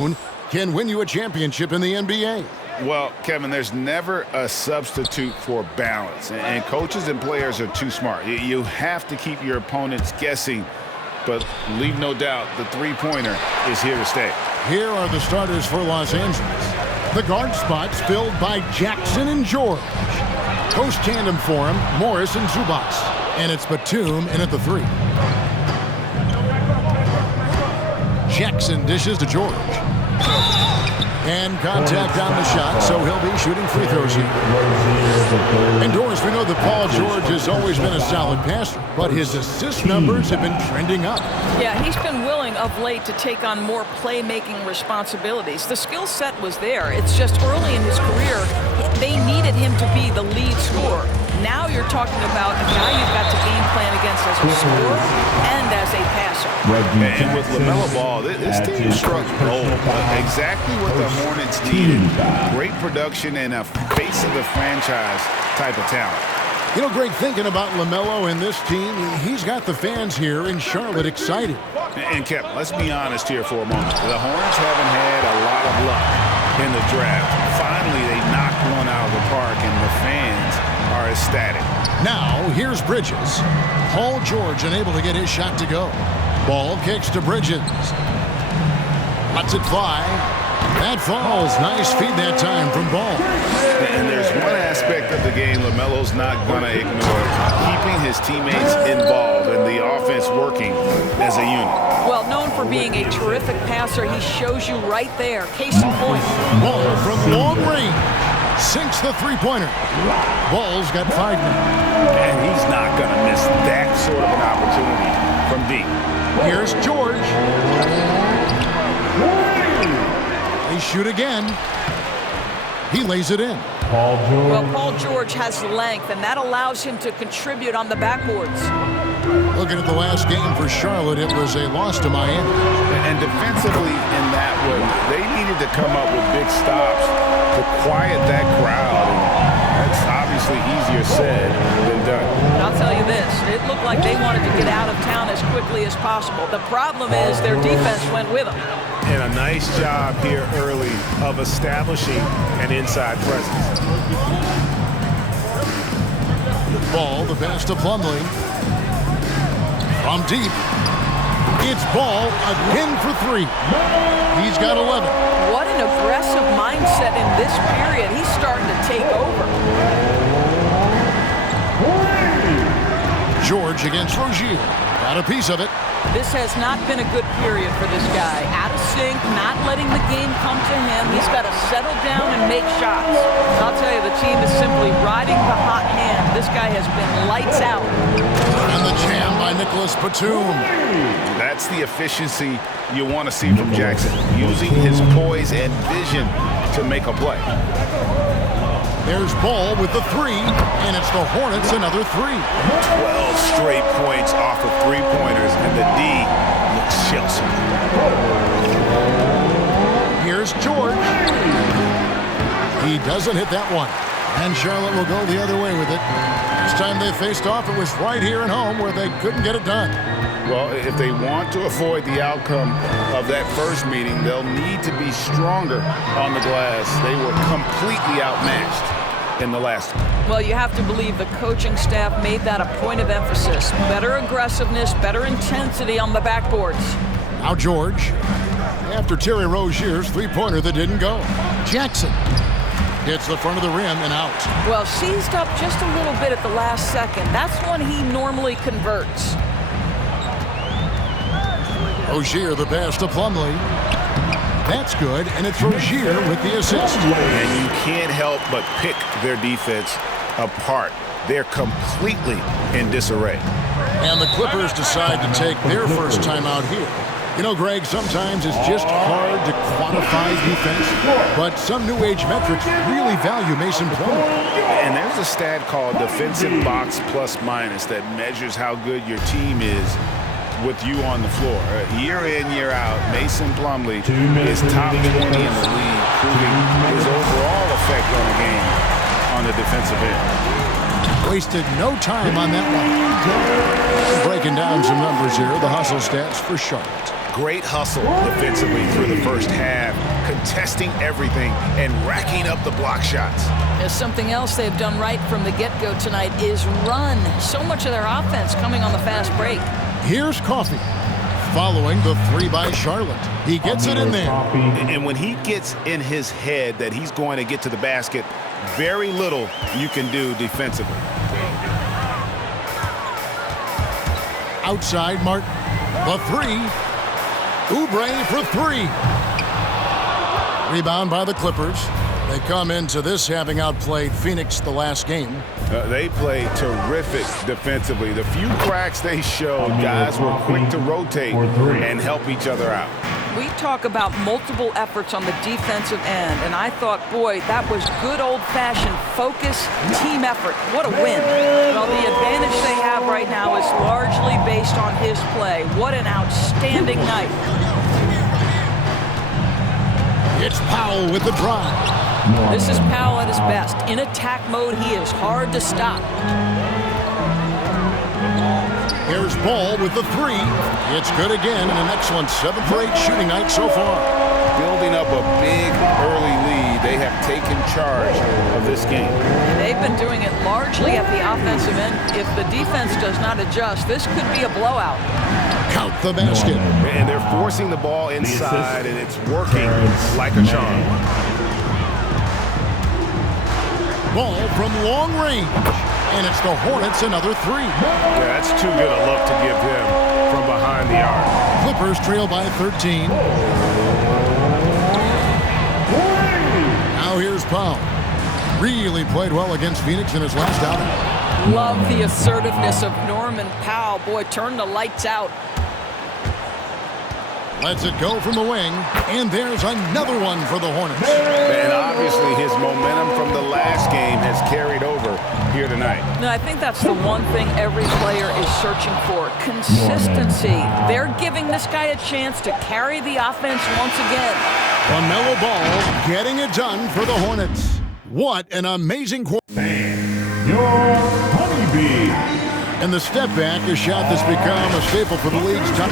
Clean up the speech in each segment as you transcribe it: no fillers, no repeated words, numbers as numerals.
alone can win you a championship in the NBA. Well, Kevin, there's never a substitute for balance, and coaches and players are too smart. You have to keep your opponents guessing, but leave no doubt the three-pointer is here to stay. Here are the starters for Los Angeles. The guard spots filled by Jackson and George. Post tandem for him, Morris and Zubas. And it's Batum in at the three. Jackson dishes to George. And contact on the shot, so he'll be shooting free throws here. And Doris, we know that Paul George has always been a solid passer, but his assist numbers have been trending up. Yeah, he's been willing of late to take on more playmaking responsibilities. The skill set was there. It's just early in his career, they needed him to be the lead scorer. Now you're talking about a guy you've got to game plan against as a scorer and as a passer. And with LaMelo Ball, this team struck gold. Exactly what the Hornets needed. Great production and a face of the franchise type of talent. You know, Greg, thinking about LaMelo and this team, he's got the fans here in Charlotte excited. And Kevin, let's be honest here for a moment. The Hornets haven't had a lot of luck in the draft. Finally, they knocked one out of the park, and the fans are ecstatic. Now, here's Bridges. Paul George unable to get his shot to go. Ball kicks to Bridges. Lets it fly. That falls. Nice feed that time from Ball. And there's one aspect of the game LaMelo's not going to ignore. Keeping his teammates involved and the offense working as a unit. Well, known for being a terrific passer, he shows you right there. Case in point. Ball from long range. Sinks the three-pointer. Ball's got 5 now. And he's not going to miss that sort of an opportunity from deep. Here's George. They shoot again. He lays it in. Well, Paul George has length, and that allows him to contribute on the backboards. Looking at the last game for Charlotte, it was a loss to Miami. And defensively in that one, they needed to come up with big stops to quiet that crowd. And that's obviously easier said than done. But I'll tell you this, it looked like they wanted to get out of town as quickly as possible. The problem is their defense went with them. And a nice job here early of establishing an inside presence. Ball, the pass to Plumlee. From deep, it's Ball again for 3. He's got 11. What an aggressive mindset in this period. He's starting to take over. George against Rozier. Got a piece of it. This has not been a good period for this guy. Out of sync, not letting the game come to him. He's got to settle down and make shots. I'll tell you, the team is simply riding the hot hand. This guy has been lights out. And the jam by Nicholas Batum. That's the efficiency you want to see from Jackson, using his poise and vision to make a play. There's Ball with the 3, and it's the Hornets another 3. 12 straight points off of three-pointers, and the D looks Chelsea. Here's George. He doesn't hit that one. And Charlotte will go the other way with it. Last time they faced off, it was right here at home where they couldn't get it done. Well, if they want to avoid the outcome of that first meeting, they'll need to be stronger on the glass. They were completely outmatched in the last one. Well, you have to believe the coaching staff made that a point of emphasis. Better aggressiveness, better intensity on the backboards. Now George, after Terry Rozier's three-pointer that didn't go. Jackson hits the front of the rim and out. Well, seized up just a little bit at the last second. That's when he normally converts. Rozier the pass to Plumlee. That's good, and it's Rozier with the assist. And you can't help but pick their defense apart. They're completely in disarray. And the Clippers decide to take their first time out here. You know, Greg, sometimes it's just hard to quantify defense, but some new age metrics really value Mason Plumlee. And there's a stat called defensive box plus minus that measures how good your team is with you on the floor. Year in, year out, Mason Plumlee is top 20 in the league, proving his overall effect on the game on the defensive end. Wasted no time on that one. Breaking down some numbers here, the hustle stats for Charlotte. Great hustle defensively through the first half, contesting everything and racking up the block shots. There's something else they've done right from the get-go tonight is run. So much of their offense coming on the fast break. Here's Coffee following the three by Charlotte. He gets it in there. And when he gets in his head that he's going to get to the basket, very little you can do defensively. Outside Martin. The three. Oubre for three. Rebound by the Clippers. They come into this having outplayed Phoenix the last game. They played terrific defensively. The few cracks they showed, guys were quick to rotate and help each other out. We talk about multiple efforts on the defensive end, and I thought, boy, that was good old-fashioned focus, team effort. What a win. Well, the advantage they have right now is largely based on his play. What an outstanding night. It's Powell with the drive. This is Powell at his best. In attack mode, he is hard to stop. Here's Ball with the three. It's good again, and an excellent 7 for 8 shooting night so far. Building up a big early lead, they have taken charge of this game. They've been doing it largely at the offensive end. If the defense does not adjust, this could be a blowout. Count the basket. And they're forcing the ball inside, and it's working like a charm. Ball from long range. And it's the Hornets another three. Yeah, that's too good a look to give him from behind the arc. Clippers trail by 13. Now here's Powell. Really played well against Phoenix in his last outing. Love the assertiveness of Norman Powell. Boy, turn the lights out. Lets it go from the wing, and there's another one for the Hornets. And obviously his momentum from the last game has carried over here tonight. No, I think that's the one thing every player is searching for, consistency. They're giving this guy a chance to carry the offense once again. LaMelo Ball getting it done for the Hornets. What an amazing quarter. Your honeybee. And the step back, a shot that's become a staple for the league's top.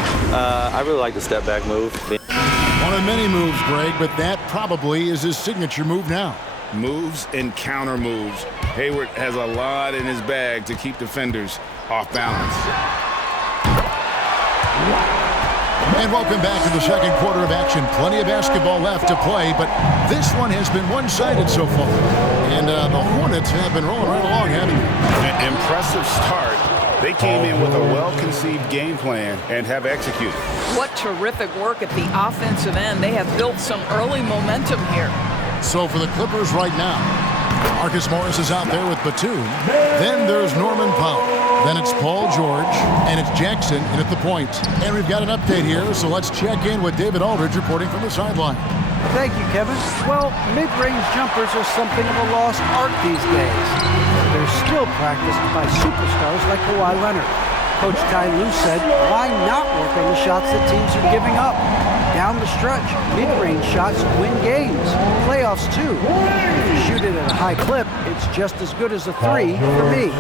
I really like the step back move. One of many moves, Greg, but that probably is his signature move now. Moves and counter moves. Hayward has a lot in his bag to keep defenders off balance. And welcome back to the second quarter of action. Plenty of basketball left to play, but this one has been one-sided so far. And the Hornets have been rolling right along, haven't they? An impressive start. They came in with a well-conceived game plan and have executed. What terrific work at the offensive end. They have built some early momentum here. So for the Clippers right now, Marcus Morris is out there with Batum. Then there's Norman Powell. Then it's Paul George, and it's Jackson in at the point. And we've got an update here, so let's check in with David Aldridge reporting from the sideline. Thank you, Kevin. Well, mid-range jumpers are something of a lost art these days. They're still practiced by superstars like Kawhi Leonard. Coach Ty Lue said, why not work on the shots that teams are giving up? Down the stretch, mid-range shots win games. Playoffs, too. If you shoot it at a high clip, it's just as good as a three for me.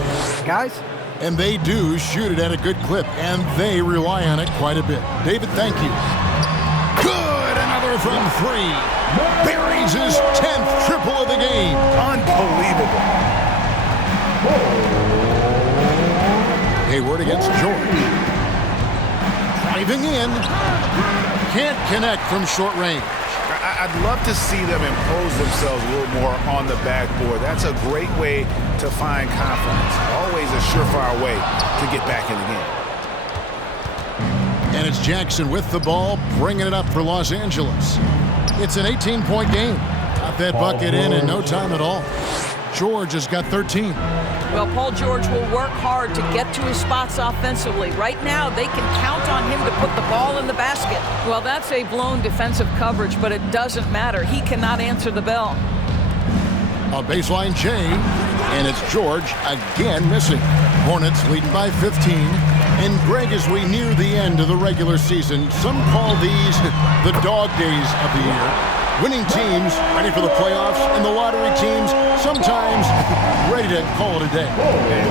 Guys? And they do shoot it at a good clip, and they rely on it quite a bit. David, thank you. Good! Another from three. Buries his 10th triple of the game. Unbelievable. Hayward against George. Driving in. Can't connect from short range. I'd love to see them impose themselves a little more on the backboard. That's a great way to find confidence. Always a surefire way to get back in the game. And it's Jackson with the ball, bringing it up for Los Angeles. It's an 18-point game. Got that bucket in no time at all. George has got 13. Well, Paul George will work hard to get to his spots offensively. Right now, they can count on him to put the ball in the basket. Well, that's a blown defensive coverage, but it doesn't matter. He cannot answer the bell. A baseline J, and it's George again missing. Hornets leading by 15. And Greg, as we near the end of the regular season, some call these the dog days of the year. Winning teams ready for the playoffs, and the lottery teams sometimes ready to call it a day.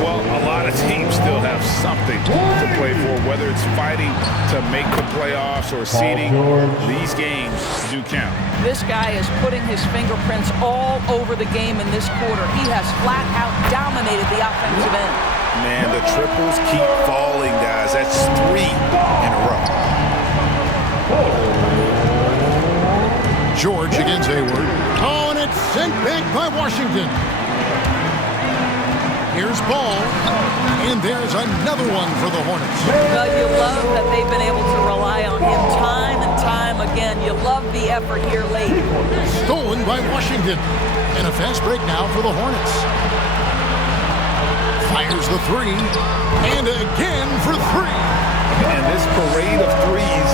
Well, a lot of teams still have something to play for, whether it's fighting to make the playoffs or seeding. These games do count. This guy is putting his fingerprints all over the game in this quarter. He has flat out dominated the offensive end. Man, the triples keep falling, guys. That's 3 in a row. George against Hayward. Oh, and it's sent back by Washington. Here's Ball. And there's another one for the Hornets. Well, you love that they've been able to rely on him time and time again. You love the effort here late. Stolen by Washington. And a fast break now for the Hornets. Fires the 3. And again for 3. And this parade of threes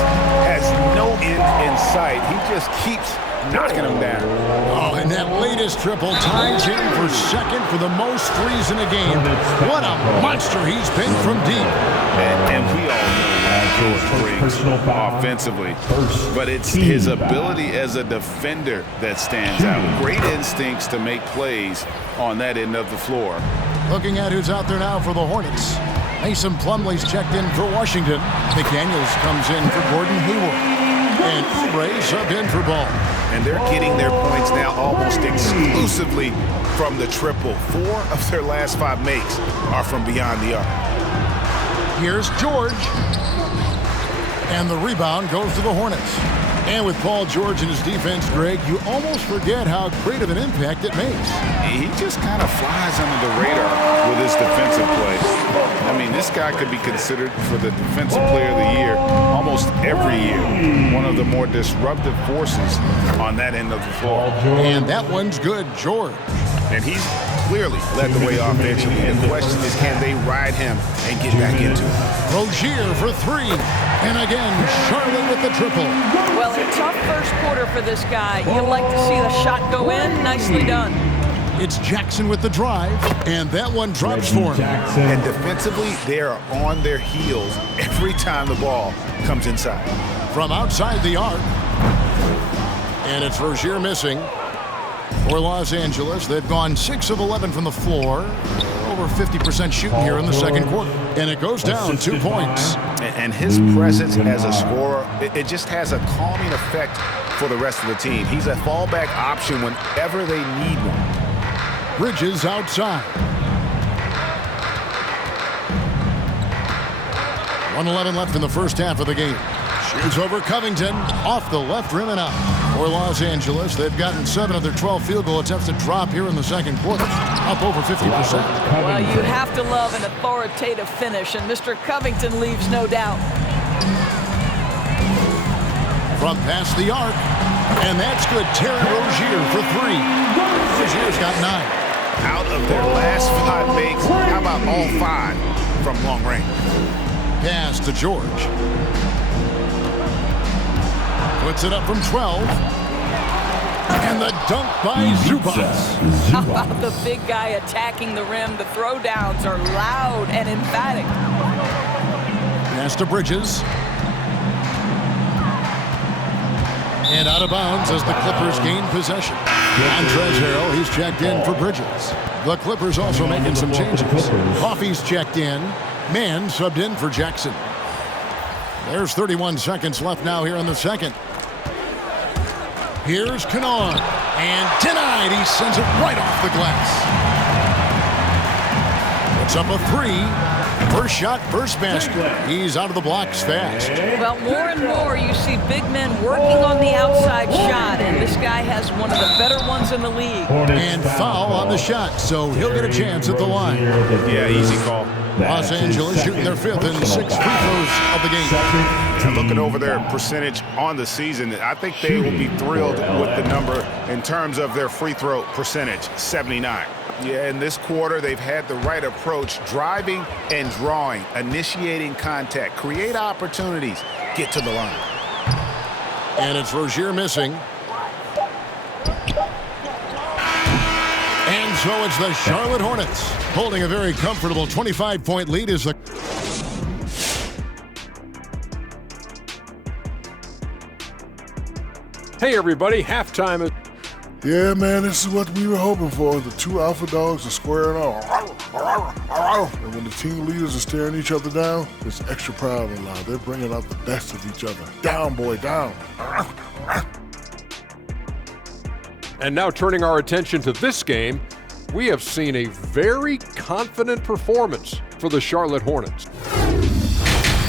has no end in sight. He just keeps knocking them down. Oh, and that latest triple ties him for second for the most threes in a game. What a monster he's been from deep. And we all know George brings offensively. But it's his ability as a defender that stands out. Great instincts to make plays on that end of the floor. Looking at who's out there now for the Hornets. Mason Plumlee's checked in for Washington. McDaniels comes in for Gordon Hayward. And Oubre subbed in for Ball. And they're getting their points now almost exclusively from the triple. 4 of their last 5 makes are from beyond the arc. Here's George. And the rebound goes to the Hornets. And with Paul George and his defense, Greg, you almost forget how great of an impact it makes. He just kind of flies under the radar with his defensive play. I mean, this guy could be considered for the Defensive Player of the Year almost every year. One of the more disruptive forces on that end of the floor. And that one's good, George. And he's clearly led the way offensively. And the question is, can they ride him and get back into it? Rozier for 3. And again, Charlotte with the triple. Well, a tough first quarter for this guy. You like to see the shot go in. Nicely done. It's Jackson with the drive, and that one drops for him. And defensively, they are on their heels every time the ball comes inside. From outside the arc. And it's Rozier missing. For Los Angeles, they've gone 6 of 11 from the floor. Over 50% shooting here in the second quarter. And it goes down 2 points. And his presence as a scorer, it just has a calming effect for the rest of the team. He's a fallback option whenever they need one. Bridges outside. 1:11 left in the first half of the game. Shoots over Covington, off the left rim and out. For Los Angeles, they've gotten 7 of their 12 field goal attempts to drop here in the second quarter, up over 50%. Well, you have to love an authoritative finish, and Mr. Covington leaves no doubt. From past the arc, and that's good. Terry Rozier for 3. Rozier's got 9. Out of their last 5 makes, how about all 5 from long range? Pass to George. Puts it up from 12. And the dunk by Zubac. How about the big guy attacking the rim? The throwdowns are loud and emphatic. Pass to Bridges. And out of bounds as the Clippers gain possession. Montrezl Harrell, he's checked in for Bridges. The Clippers also making some changes. Coffey's checked in. Mann subbed in for Jackson. There's 31 seconds left now here in the second. Here's Kennard. And denied. He sends it right off the glass. Puts up a 3. First shot, first basket. He's out of the blocks fast. Well, more and more you see big men working on the outside shot, and this guy has one of the better ones in the league. And foul on the shot, so he'll get a chance at the line. Yeah, easy call. Los Angeles shooting their 5th and 6th free throws of the game. And looking over their percentage on the season, I think they will be thrilled with the number in terms of their free throw percentage, 79. Yeah, in this quarter, they've had the right approach, driving and drawing, initiating contact, create opportunities, get to the line. And it's Rozier missing. And so it's the Charlotte Hornets holding a very comfortable 25-point lead as the Hey everybody, halftime is... Yeah, man, this is what we were hoping for. The two alpha dogs are squaring off. And when the team leaders are staring each other down, it's extra proud and loud. They're bringing out the best of each other. Down, boy, down. And now turning our attention to this game, we have seen a very confident performance for the Charlotte Hornets.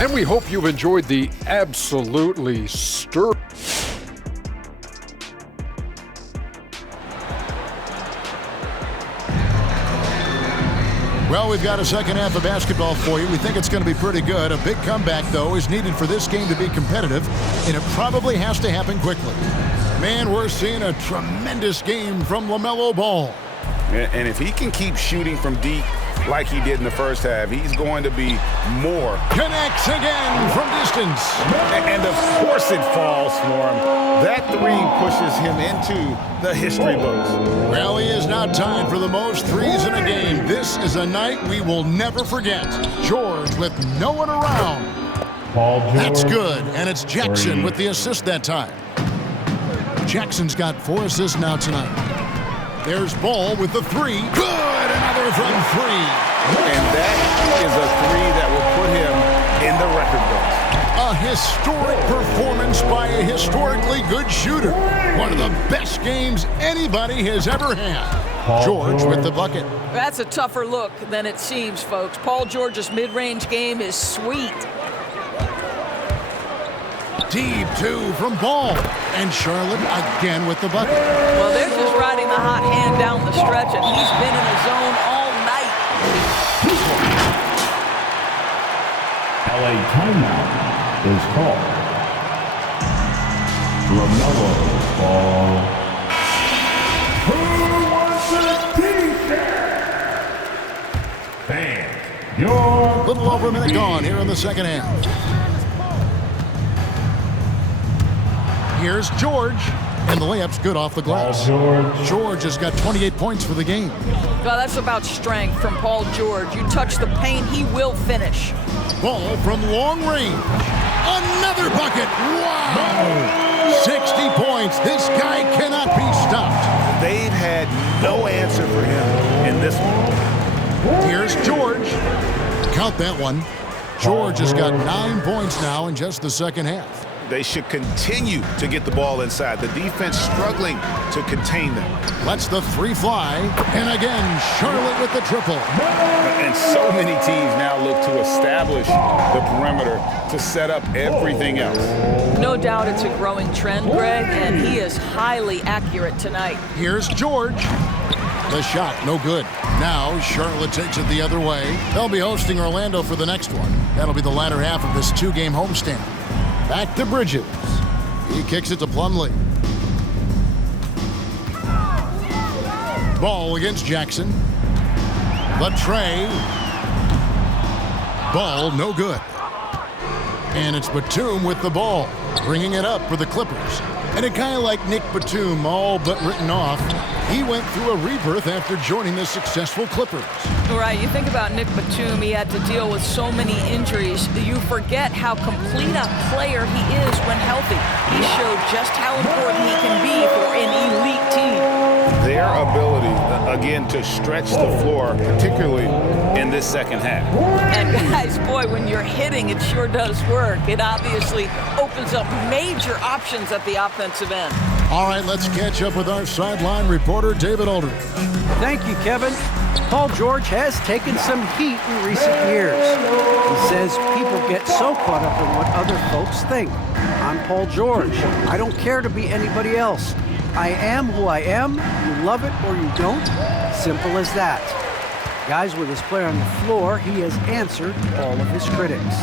And we hope you've enjoyed the absolutely stirring. Well, we've got a second half of basketball for you. We think it's going to be pretty good. A big comeback, though, is needed for this game to be competitive, and it probably has to happen quickly. Man, we're seeing a tremendous game from LaMelo Ball. And if he can keep shooting from deep like he did in the first half, he's going to be more. Connects again from distance. And of course it falls for him. That three pushes him into the history books. Well, he is now tied for the most threes in a game. This is a night we will never forget. George with no one around. Paul George. That's good, and it's Jackson with the assist that time. Jackson's got 4 assists now tonight. There's Ball with the three. Good! Another from 3. And that is a three that will put him in the record books. A historic performance by a historically good shooter. One of the best games anybody has ever had. George with the bucket. That's a tougher look than it seems, folks. Paul George's mid-range game is sweet. Deep 2 from Ball. And Charlotte again with the bucket. Well, they're just riding the hot hand down the stretch, and he's been in the zone all night. LA timeout is called. LaMelo Ball. Who wants a t-shirt? Thank your... A little over a minute gone here in the second half. Here's George, and the layup's good off the glass. George has got 28 points for the game. Well, that's about strength from Paul George. You touch the paint, he will finish. Ball from long range. Another bucket. Wow! 60 points. This guy cannot be stopped. They've had no answer for him in this one. Here's George. Count that one. George has got 9 points now in just the second half. They should continue to get the ball inside. The defense struggling to contain them. Lets the 3 fly. And again, Charlotte with the triple. And so many teams now look to establish the perimeter to set up everything else. No doubt it's a growing trend, Greg, and he is highly accurate tonight. Here's George. The shot, no good. Now Charlotte takes it the other way. They'll be hosting Orlando for the next one. That'll be the latter half of this 2-game homestand. Back to Bridges. He kicks it to Plumlee. Ball against Jackson. The tray. Ball no good. And it's Batum with the ball, bringing it up for the Clippers. And a guy like Nick Batum, all but written off, he went through a rebirth after joining the successful Clippers. Right, you think about Nick Batum, he had to deal with so many injuries. You forget how complete a player he is when healthy. He showed just how important he can be for an elite team. Their ability, again, to stretch the floor, particularly in this second half. And guys, boy, when you're hitting, it sure does work. It obviously opens up major options at the offensive end. All right, let's catch up with our sideline reporter, David Aldridge. Thank you, Kevin. Paul George has taken some heat in recent years. He says people get so caught up in what other folks think. I'm Paul George. I don't care to be anybody else. I am who I am. You love it or you don't. Simple as that. Guys, with his play on the floor, he has answered all of his critics.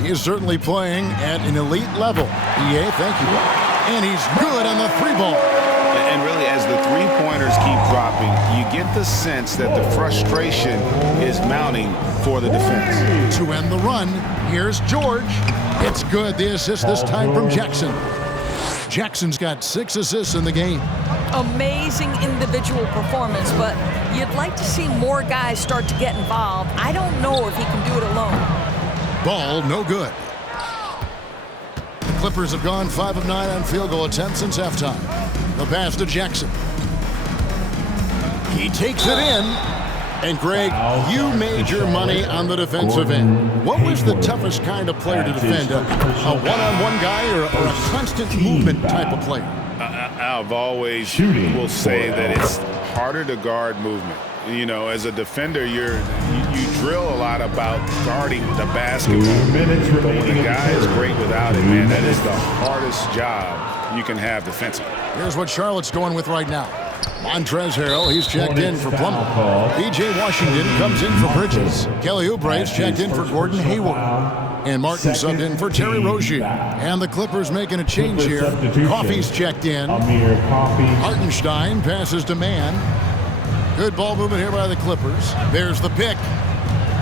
He is certainly playing at an elite level. EA, thank you. And he's good on the 3-ball. And really, as the three-pointers keep dropping, you get the sense that the frustration is mounting for the defense. To end the run, here's George. It's good. The assist this time from Jackson. Jackson's got 6 assists in the game. Amazing individual performance, but you'd like to see more guys start to get involved. I don't know if he can do it alone. Ball, no good. Clippers have gone 5 of 9 on field goal attempts since halftime. The pass to Jackson. He takes it in. And Greg, you made your money on the defensive end. What was the toughest kind of player to defend? A one-on-one guy or a constant movement type of player? I've always will say that it's harder to guard movement. You know, as a defender, you drill a lot about guarding the basketball. But when a guy is great without it, man, that is the hardest job you can have defensively. Here's what Charlotte's going with right now. Montrezl Harrell, he's checked in for Plumlee. P.J. Washington comes in for Bridges. Kelly Oubre's checked in for Gordon Hayward. And Martin subbed in for Terry Rozier. And the Clippers making a change here. Coffey's checked in. Hartenstein passes to Mann. Good ball movement here by the Clippers. There's the pick.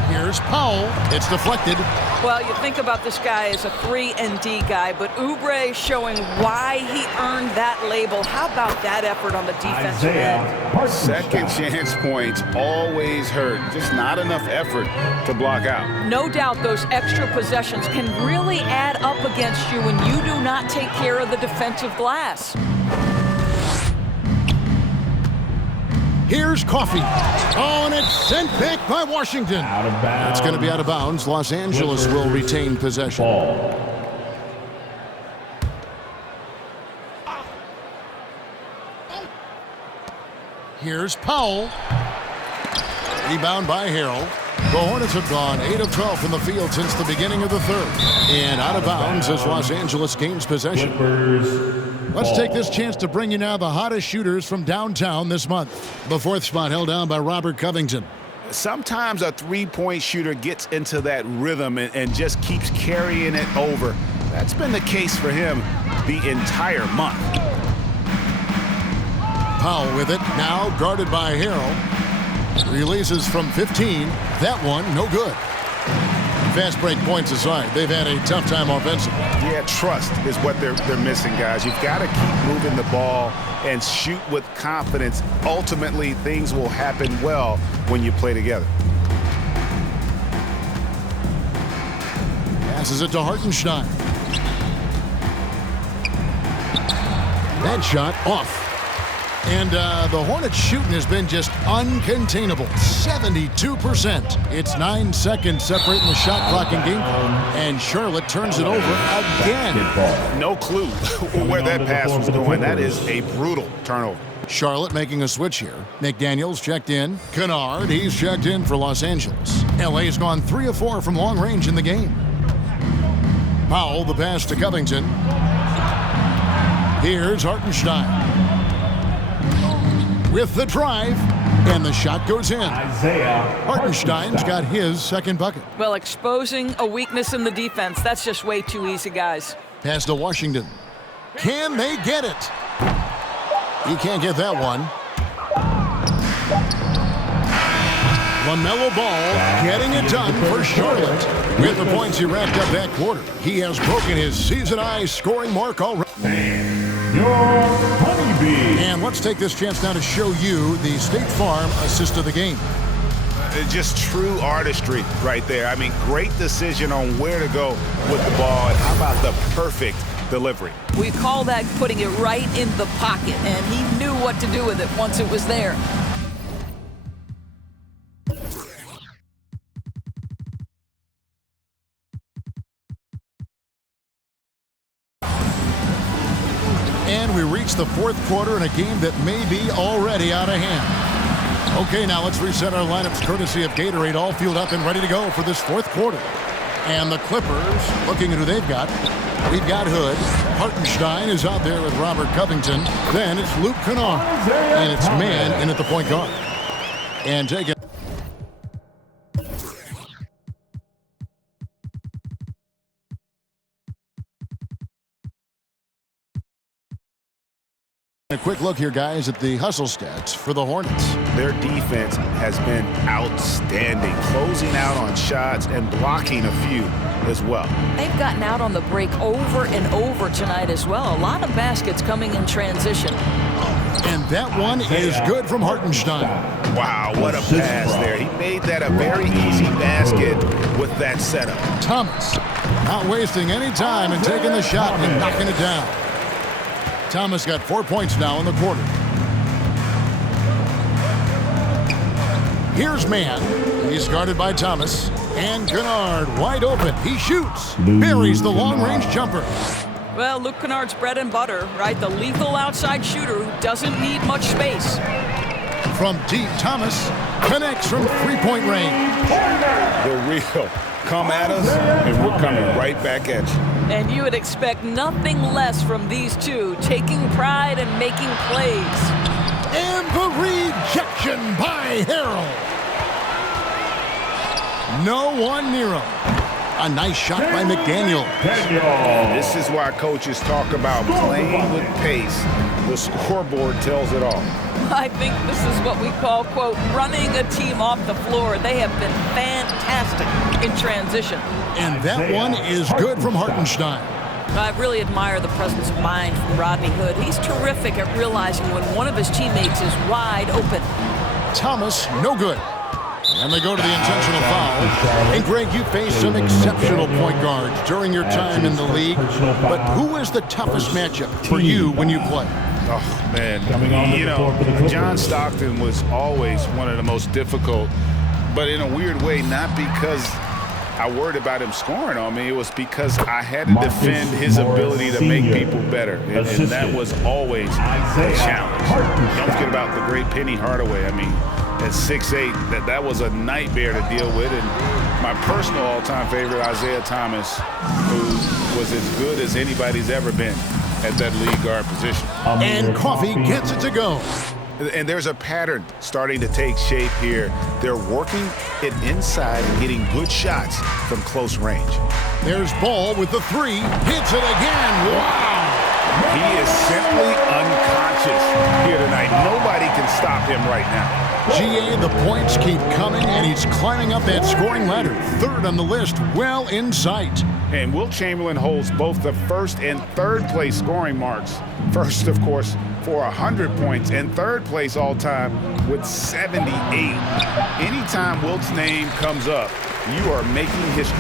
Here's Powell. It's deflected. Well, you think about this guy as a 3-and-D guy, but Oubre showing why he earned that label. How about that effort on the defensive end? Second chance points always hurt. Just not enough effort to block out. No doubt those extra possessions can really add up against you when you do not take care of the defensive glass. Here's Coffey. Oh, and it's sent back by Washington. It's going to be out of bounds. Los Angeles will retain possession. Here's Powell. Rebound by Harrell. The Hornets have gone 8 of 12 from the field since the beginning of the third. And out of bounds as Los Angeles gains possession. Let's take this chance to bring you now the hottest shooters from downtown this month. The fourth spot held down by Robert Covington. Sometimes a three-point shooter gets into that rhythm and just keeps carrying it over. That's been the case for him the entire month. Powell with it, now guarded by Harrell. Releases from 15. That one, no good. Fast break points aside, they've had a tough time offensively. Yeah, trust is what they're missing, guys. You've got to keep moving the ball and shoot with confidence. Ultimately, things will happen well when you play together. Passes it to Hartenstein. That shot off. And the Hornets shooting has been just uncontainable. 72%. It's 9 seconds separating the shot clock in game. And Charlotte turns it over again. No clue where that pass was going. That is a brutal turnover. Charlotte making a switch here. McDaniels checked in. Kennard, he's checked in for Los Angeles. LA's gone 3 of 4 from long range in the game. Powell, the pass to Covington. Here's Hartenstein. With the drive, and the shot goes in. Hartenstein's got his second bucket. Well, exposing a weakness in the defense, that's just way too easy, guys. Pass to Washington. Can they get it? He can't get that one. LaMelo Ball getting it done for Charlotte. With the points he racked up that quarter, he has broken his season-high scoring mark already. And let's take this chance now to show you the State Farm assist of the game. Just true artistry right there. I mean, great decision on where to go with the ball, and how about the perfect delivery? We call that putting it right in the pocket, and he knew what to do with it once it was there. And we reach the fourth quarter in a game that may be already out of hand. Okay, now let's reset our lineups courtesy of Gatorade, all fueled up and ready to go for this fourth quarter. And the Clippers, looking at who they've got. We've got Hood. Hartenstein is out there with Robert Covington. Then it's Luke Kennard. And it's Mann in at the point guard. And take it. A quick look here, guys, at the hustle stats for the Hornets. Their defense has been outstanding, closing out on shots and blocking a few as well. They've gotten out on the break over and over tonight as well. A lot of baskets coming in transition. And that one is good from Hartenstein. Wow, what a pass there. He made that a very easy basket with that setup. Thomas not wasting any time and taking the shot and knocking it down. Thomas got 4 points now in the quarter. Here's Mann. He's guarded by Thomas. And Kennard wide open. He shoots. Buries the long-range jumper. Well, Luke Kennard's bread and butter, right? The lethal outside shooter who doesn't need much space. From deep, Thomas connects from three-point range. The real come at us, and we're coming right back at you. And you would expect nothing less from these two, taking pride and making plays. And the rejection by Harrell. No one near him. A nice shot by McDaniel. This is why coaches talk about playing with pace. The scoreboard tells it all. I think this is what we call, quote, running a team off the floor. They have been fantastic in transition. And that one is good from Hartenstein. I really admire the presence of mind from Rodney Hood. He's terrific at realizing when one of his teammates is wide open. Thomas, no good. And they go to the intentional foul. And Greg, you faced some exceptional point guards during your time in the league. But who is the toughest matchup for you when you play? Oh, man. You know, John Stockton was always one of the most difficult, but in a weird way, not because I worried about him scoring on me. It was because I had to defend his ability to make people better. And that was always a challenge. Don't forget about the great Penny Hardaway. I mean, at 6'8", that was a nightmare to deal with. And my personal all-time favorite, Isaiah Thomas, who was as good as anybody's ever been at that lead guard position. And Coffee gets it to go. And there's a pattern starting to take shape here. They're working it inside and getting good shots from close range. There's Ball with the three. Hits it again. Wow! He is simply unconscious here tonight. Nobody can stop him right now. GA, the points keep coming, and he's climbing up that scoring ladder. Third on the list, well in sight. And Wilt Chamberlain holds both the first and third place scoring marks. First, of course, for 100 points, and third place all time with 78. Anytime Wilt's name comes up, you are making history.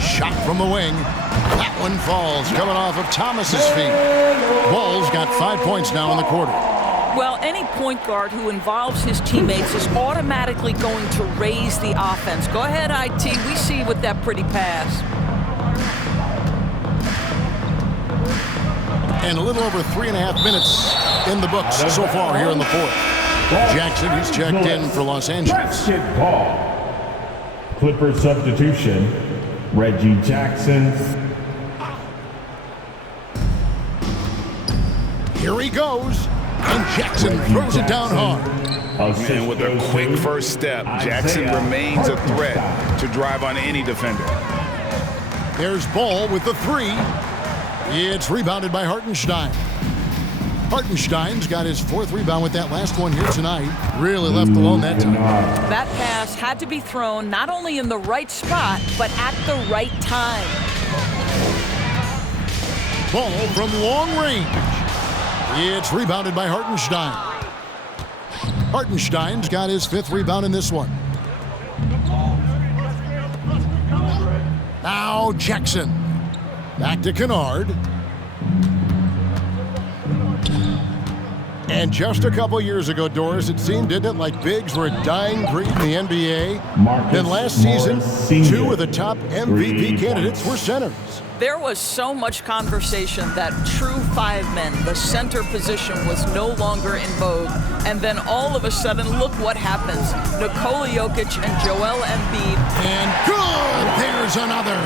Shot from the wing. That one falls, coming off of Thomas's feet. Ball's got 5 points now in the quarter. Well, any point guard who involves his teammates is automatically going to raise the offense. Go ahead, IT. We see you with that pretty pass. And a little over 3.5 minutes in the books so far here in the fourth. Jackson, who's checked in for Los Angeles. Clippers substitution, Reggie Jackson. Here he goes. And Jackson throws it down hard. And with a quick first step, Jackson remains a threat to drive on any defender. There's Ball with the three. It's rebounded by Hartenstein. Hartenstein's got his fourth rebound with that last one here tonight. Really left alone that time. That pass had to be thrown not only in the right spot, but at the right time. Ball from long range. It's rebounded by Hartenstein. Hartenstein's got his fifth rebound in this one. Now Jackson. Back to Kennard. And just a couple years ago, Doris, it seemed, didn't it, like bigs were a dying breed in the NBA? Then last season, two of the top MVP candidates were centers. There was so much conversation that true five men, the center position, was no longer in vogue. And then all of a sudden, look what happens. Nikola Jokic and Joel Embiid. And good! There's another.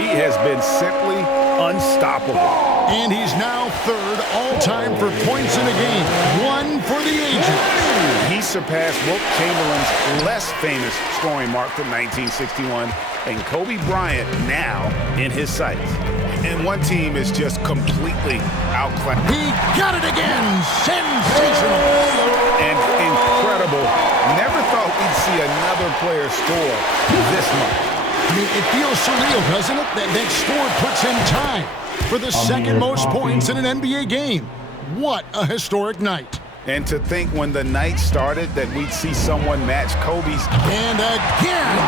He has been simply unstoppable. And he's now third all-time for points in a game. One for the ages. He surpassed Wilt Chamberlain's less famous scoring mark from 1961. And Kobe Bryant now in his sights. And one team is just completely outclassed. He got it again. Sensational. And incredible. Never thought we'd see another player score this much. I mean, it feels surreal, doesn't it? That score puts him tied for the second most points in an NBA game. What a historic night. And to think when the night started that we'd see someone match Kobe's. And again.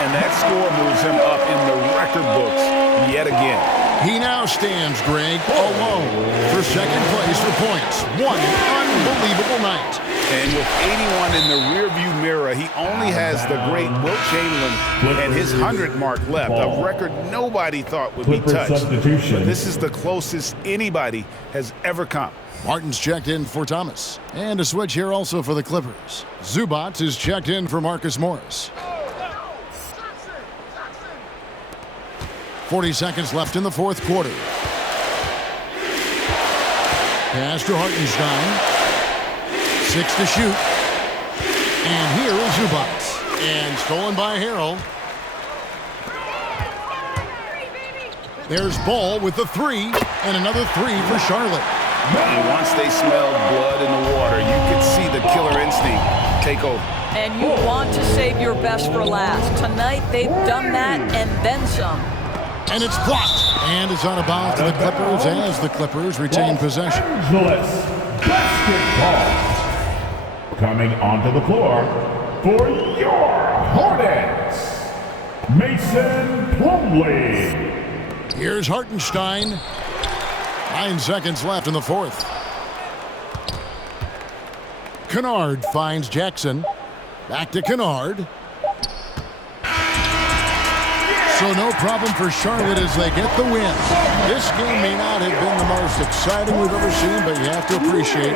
And that score moves him up in the record books yet again. He now stands, Greg, alone for second place for points. What an unbelievable night. And with 81 in the rearview mirror, he only has the great Wilt Chamberlain and his 100 mark left, a record nobody thought would be touched. But this is the closest anybody has ever come. Martin's checked in for Thomas. And a switch here also for the Clippers. Zubac is checked in for Marcus Morris. 40 seconds left in the fourth quarter. Pass to Hartenstein. 6 to shoot. And here is Zubac. And stolen by Harrell. There's Ball with the three. And another three for Charlotte. And once they smelled blood in the water, you could see the killer instinct take over. And you want to save your best for last. Tonight, they've done that and then some. And it's blocked. And it's out of bounds to the Clippers as the Clippers retain possession. Angeles basketball. Coming onto the floor for your Hornets, Mason Plumlee. Here's Hartenstein. 9 seconds left in the fourth. Kennard finds Jackson. Back to Kennard. So no problem for Charlotte as they get the win. This game may not have been the most exciting we've ever seen, but you have to appreciate